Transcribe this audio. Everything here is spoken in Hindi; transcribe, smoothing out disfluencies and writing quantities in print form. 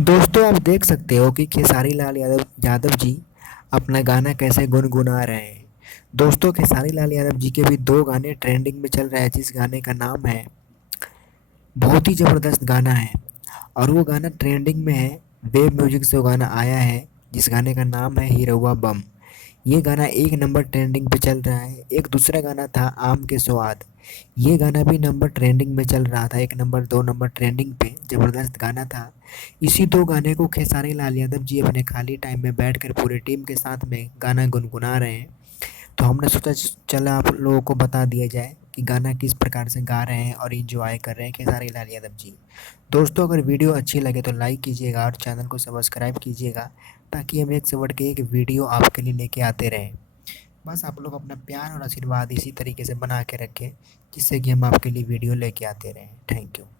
दोस्तों आप देख सकते हो कि खेसारी लाल यादव जी अपना गाना कैसे गुनगुना रहे हैं। दोस्तों खेसारी लाल यादव जी के भी दो गाने ट्रेंडिंग में चल रहे हैं, जिस गाने का नाम है, बहुत ही ज़बरदस्त गाना है और वो गाना ट्रेंडिंग में है। वेब म्यूजिक से वो गाना आया है, जिस गाने का नाम है हीरोवा बम। ये गाना एक नंबर ट्रेंडिंग पे चल रहा है। एक दूसरा गाना था आम के स्वाद, ये गाना भी नंबर ट्रेंडिंग में चल रहा था, एक नंबर दो नंबर ट्रेंडिंग पे, ज़बरदस्त गाना था। इसी दो गाने को खेसारी लाल यादव जी अपने खाली टाइम में बैठकर पूरे टीम के साथ में गाना गुनगुना रहे हैं। तो हमने सोचा चला आप लोगों को बता दिया जाए कि गाना किस प्रकार से गा रहे हैं और इंजॉय कर रहे हैं खेसारी लाल यादव जी। दोस्तों अगर वीडियो अच्छी लगे तो लाइक कीजिएगा और चैनल को सब्सक्राइब कीजिएगा, ताकि हम एक से बढ़ के एक वीडियो आपके लिए लेके आते रहें। बस आप लोग अपना प्यार और आशीर्वाद इसी तरीके से बना के रखें, जिससे कि हम आपके लिए वीडियो लेके आते रहें। Thank you.